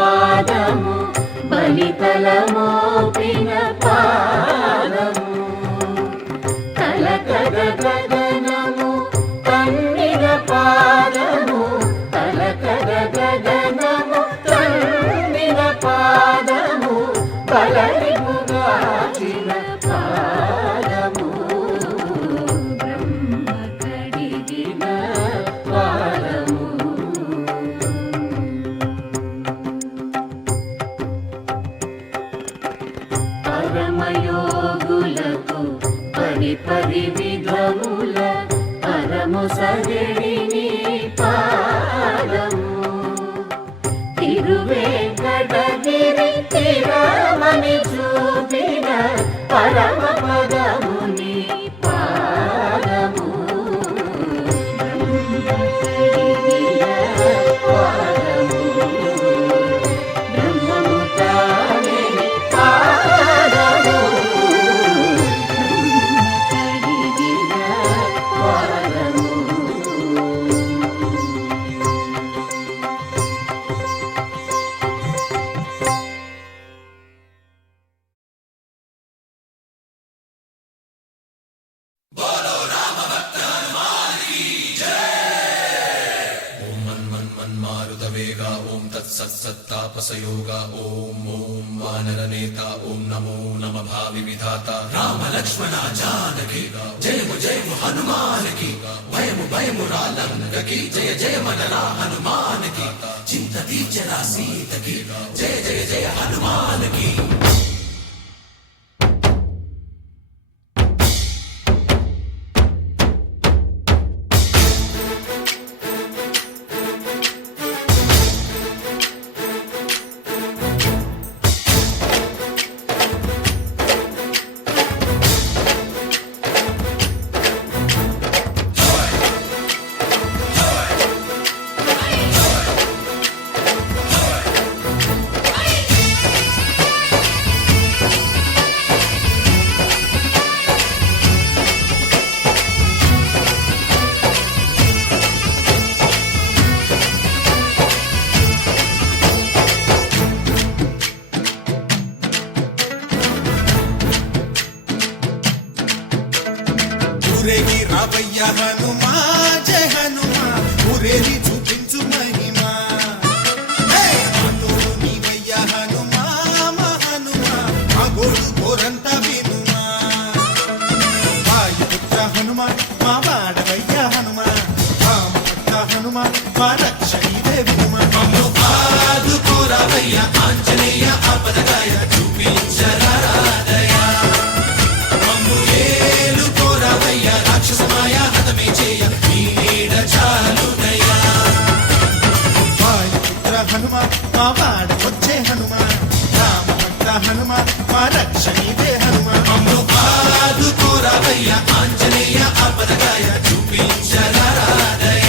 పాదము బలితలమోపిన పాదము తలకగ గగనము తన్నిన పాదము తలకగ గగనము తన్నిన పాదము బలరిపుగాచిన పాదము బ్రహ్మ కడిగిన పాదము పరమయోగులకు పరి విధముల పరము సగడిని పాదము తిరువేంకటగిరి తిరమని చూపిన పరమ పదముని పాదము బ్రహ్మ కడిగిన పాదము బ్రహ్మము తానే పాదము वेगा ओम तत्सत्तापसयोगा ओम ओम वानरनेता ओम नमो नम भावि विधाता राम लक्ष्मण जानकी जय हनुमान की भयमु भयमु रालंग की जय जय मनरा हनुमान की चिंता दीचरा सीत की जय जय जय हनुमान की రావయ్య హనుమా జయ హనుమా ఊరేది చూపించు మహిమా నీవయ్య హనుమా మా హనుమా మా గోడు గోరంత వినుమా వాయుపుత్ర హనుమా మా వాడవయ్య హనుమా రామపుత్ర హనుమా మా రక్షణీదే వినుమా మమ్ము ఆదుకోరావయ్య ఆంజనేయ ఆపదగాయ చూపించరాదయ మమ్ము ఏలు కోరావయ్య రాక్షసమాయ హతమే చేయ నీ నీడ చాలునయ్యా వాయుపుత్ర హనుమా మా వాడవచ్చే హనుమా రామభక్త హనుమా మా రక్షణీదే హనుమా మమ్ము ఆదుకోరావయ్య ఆంజనేయ ఆపదగాయ చూపించరాదయ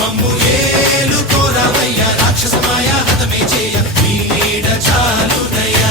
మమ్ము ఏలు కోరావయ్య రాక్షసమాయ హతమే చేయ నీ నీడ చాలునయ్యా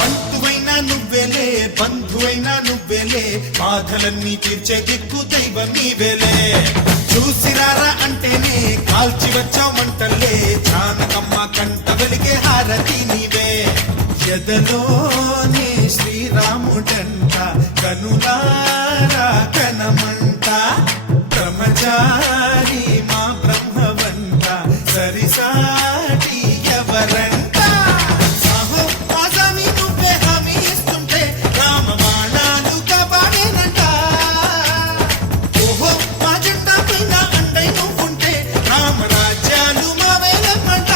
బంధువైనా నువ్వేలే బంధువైనా నువ్వేలే బాధలన్నీ తీర్చే దిక్కు దైవం నీవేలే చూసిరారా అంటేనే కాల్చి వచ్చామంటలే జానకమ్మ కంట వెలిగే హారతి నీవే ఎదలోనే శ్రీరాముడంట కనులారా కనమంట బ్రహ్మచారి మా బ్రహ్మవంట సరిసాటి ఎవరంట సాహో ఆజామి నువ్వే హామీ ఇస్తుంటే రామ బాణాలు కాపాడేనంట ఓహో మా జెండా పైన అండై నువ్వుంటే రామరాజ్యాలు మా వేలమ్మంట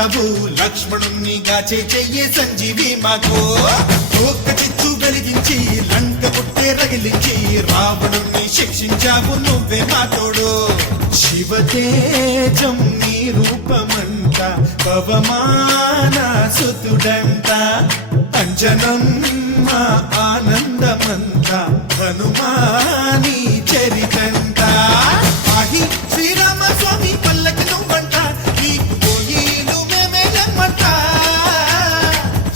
అయ్యావు లక్ష్మణుణ్ణి గాచే చెయ్యే సంజీవి మాకు ఒక్క చిచ్చు వెలిగించి లంక పుట్టే రగిలించి రావణుణ్ణి శిక్షించావు నువ్వే మా తోడు శివతేజం నీ రూపమంట పవమాన సుతుడంట అంజనం మా ఆనందమంత హనుమాని చరితంట ఆహి శ్రీరామ స్వామి పల్లకి నువ్వంట నీకు పోయిలు మేమేయమంట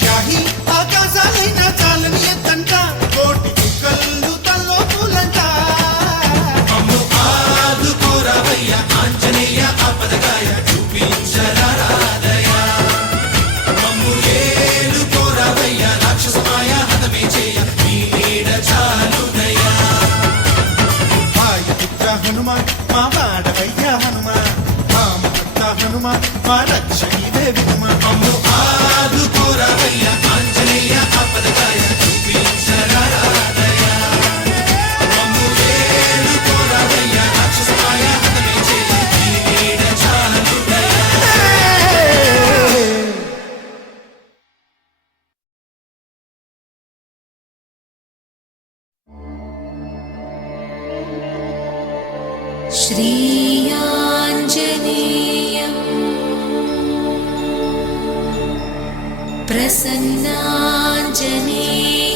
జాహి ఆకాశాలైన చాలని ఎత్తంట కోటి చుక్కలు తల్లో పూలంట మమ్ము ఆదుకోరవయ్య ఆంజనేయ ఆపదగాయ చూపించరాదయ మమ్ము ఏలుకోరవయ్య రాక్షసమాయ హతమే చేయ నీ నీడ చాలుదయ వాయుపుత్ర హనుమ మా వాడవయ్య హనుమ రామభక్త హనుమ మా రక్షణీవే వినుమ మమ్ము ఆదుకోరవయ్య ఆంజనేయ ఆపదగాయ చూపించరాదయ మమ్ము ఏలుకోరవయ్య రాక్షసమాయ హతమే చేయ నీ నీడ చాలుదయ श्रीयाञ्जनेयम् प्रसन्नाञ्जनेयम्